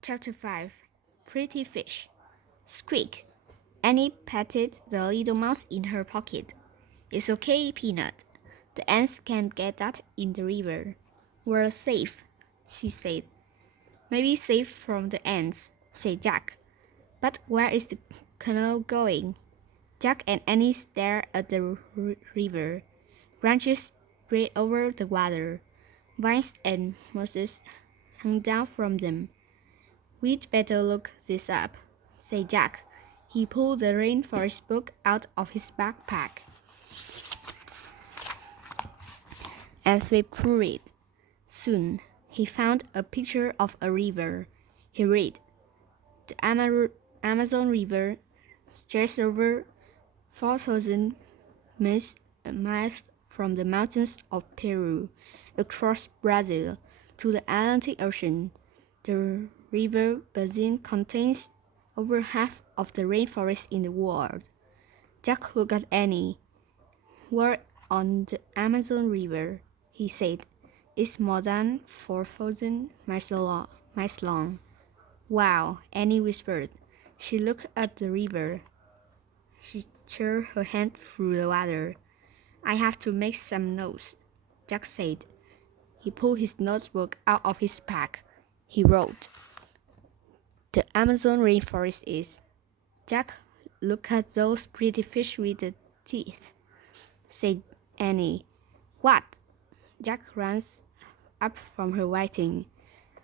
Chapter 5 Pretty Fish. Squeak! Annie patted the little mouse in her pocket. It's okay, Peanut. The ants can't get that in the river. We're safe, she said. Maybe safe from the ants, said Jack. But where is the canoe going? Jack and Annie stared at the river. Branches spread over the water. Vines and mosses hung down from them. We'd better look this up, said Jack. He pulled the rainforest book out of his backpack and flipped through it. Soon, he found a picture of a river. He read, "The Amazon River stretches over 4,000 miles from the mountains of Peru across Brazil to the Atlantic Ocean. The river basin contains over half of the rainforest in the world." Jack looked at Annie. "We're on the Amazon River," he said. "It's more than 4,000 miles long. Wow," Annie whispered. She looked at the river. She turned her hand through the water. "I have to make some notes," Jack said. He pulled his notebook out of his pack. He wrote, "The Amazon rainforest is." "Jack, look at those pretty fish with the teeth," said Annie. "What?" Jack ran up from her writing.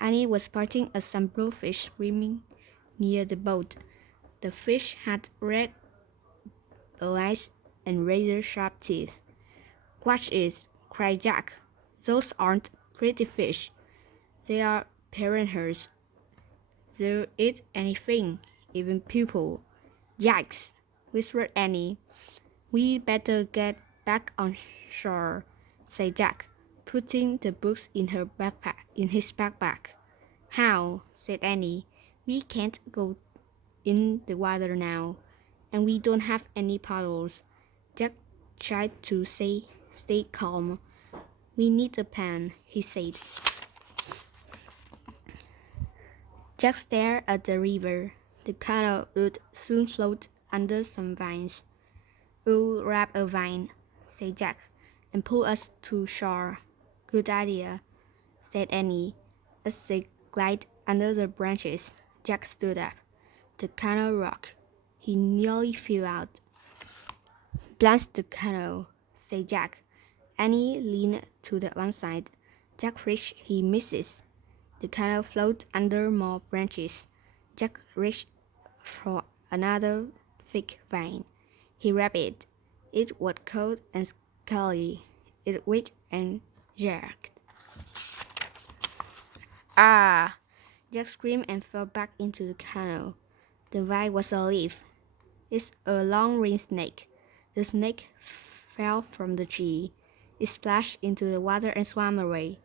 Annie was pointing at some blowfish swimming near the boat. The fish had red eyes and razor-sharp teeth. "Watch it!" cried Jack. "Those aren't pretty fish. They are piranhas. They'll eat anything, even people." "Yikes!" whispered Annie. "We'd better get back on shore," said Jack, putting the books in his backpack. "How?" said Annie. "We can't go in the water now, and we don't have any paddles." Jack tried to stay calm. "We need a plan," he said. Jack stared at the river. "The canoe would soon float under some vines." "We'll grab a vine," said Jack, "and pull us to shore." "Good idea," said Annie. As they glided under the branches, Jack stood up. The canoe rocked. He nearly fell out. "Blast the canoe," said Jack. Annie leaned to the one side. Jack reached. He misses. The canoe floated under more branches. Jack reached for another thick vine. He grabbed it. It was cold and scaly. It wigged and jerked. "Ah!" Jack screamed and fell back into the canoe. The vine was a leaf. "It's a long-range snake." The snake fell from the tree. It splashed into the water and swam away.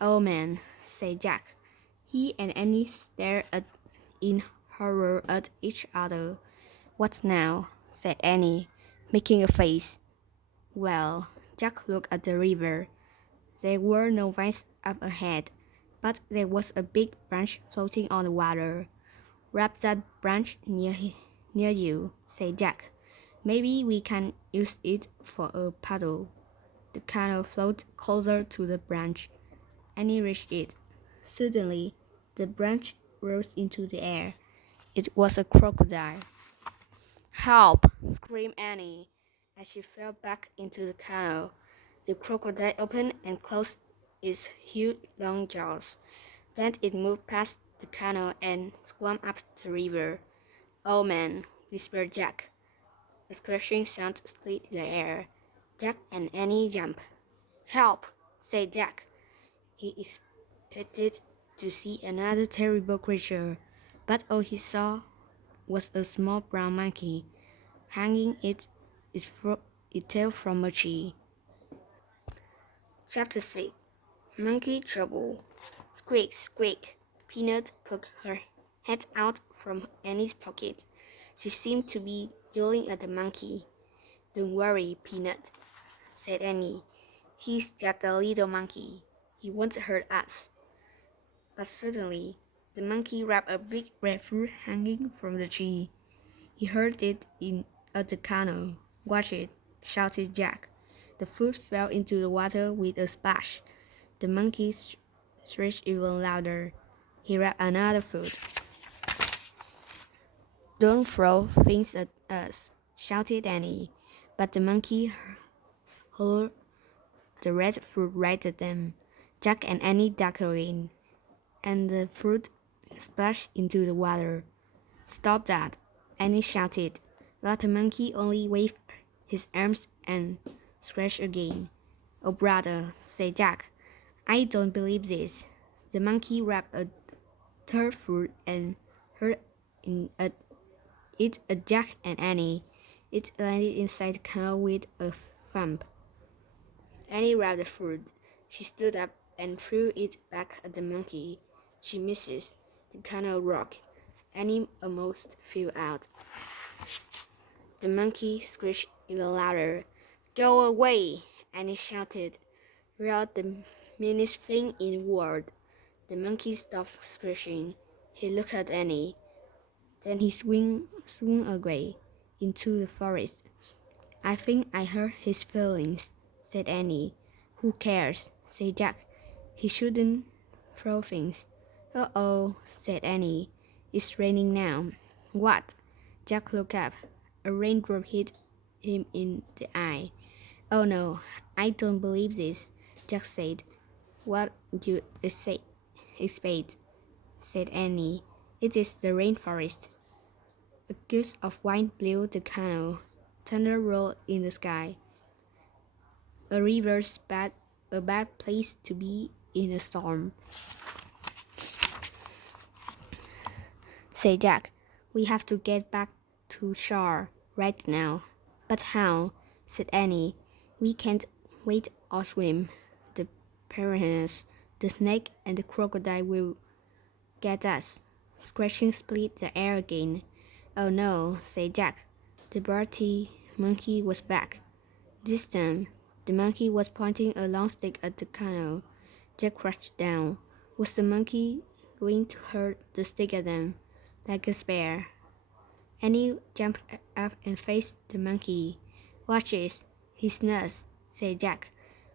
"Oh man," said Jack. He and Annie stared in horror at each other. "What now?" said Annie, making a face. "Well," Jack looked at the river. There were no vines up ahead, but there was a big branch floating on the water. "Wrap that branch near you," said Jack. "Maybe we can use it for a paddle." The canoe floated closer to the branch. Annie reached it. Suddenly, the branch rose into the air. It was a crocodile. "Help!" screamed Annie as she fell back into the canoe. The crocodile opened and closed its huge long jaws. Then it moved past the canoe and swam up the river. "Oh man," whispered Jack. A scratching sound split the air. Jack and Annie jumped. "Help!" said Jack. He expected to see another terrible creature, but all he saw was a small brown monkey hanging its tail from a tree. Chapter 6 Monkey Trouble. Squeak, squeak. Peanut poked her head out from Annie's pocket. She seemed to be yelling at the monkey. "Don't worry, Peanut," said Annie. "He's just a little monkey. He won't hurt us." But suddenly, The monkey grabbed a big red fruit hanging from the tree. He hurled it in at the canoe. Watch it, shouted Jack. The fruit fell into the water with a splash. The monkey shrieked even louder. He grabbed another fruit. Don't throw things at us, shouted Annie. But the monkey hurled the red fruit right at them. Jack and Annie ducked in, and the fruit splashed into the water. Stop that, Annie shouted, but the monkey only waved his arms and scratched again. Oh, brother, said Jack, I don't believe this. The monkey grabbed a third fruit and hurled it at Jack and Annie. It landed inside the canoe with a thump. Annie grabbed the fruit. She stood up and threw it back at the monkey. She misses. The canoe rocked. Annie almost fell out. The monkey screeched even louder. Go away, Annie shouted. You're the meanest thing in the world. The monkey stopped screeching. He looked at Annie. Then he swung away into the forest. I think I hurt his feelings, said Annie. Who cares, said Jack. He shouldn't throw things. Uh-oh, said Annie. It's raining now. What? Jack looked up. A raindrop hit him in the eye. Oh no, I don't believe this, Jack said. What do you expect? Said Annie. It is the rainforest. A gust of wind blew the canoe. Thunder rolled in the sky. A river's a bad place to be in a storm, said Jack. We have to get back to shore right now. But how? Said Annie. We can't wait or swim. The piranhas, the snake, and the crocodile will get us. Scratching split the air again. Oh no, said Jack. The Bertie monkey was back. This time, the monkey was pointing a long stick at the canoe. Jack crouched down. Was the monkey going to hurl the stick at them, like a spear? Annie jumped up and faced the monkey. Watch this, he's nuts, said Jack.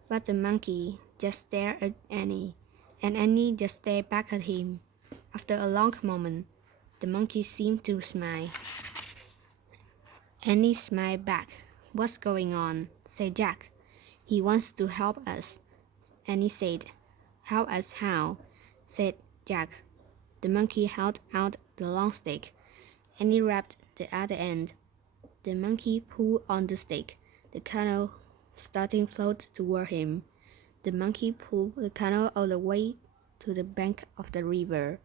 But the monkey just stared at Annie, and Annie just stared back at him. After a long moment, the monkey seemed to smile. Annie smiled back. What's going on? Said Jack. He wants to help us, Annie said. Help us how? Said Jack. The monkey held out the long stick. Annie grabbed the other end. The monkey pulled on the stick. The canoe started to float toward him. The monkey pulled the canoe all the way to the bank of the river.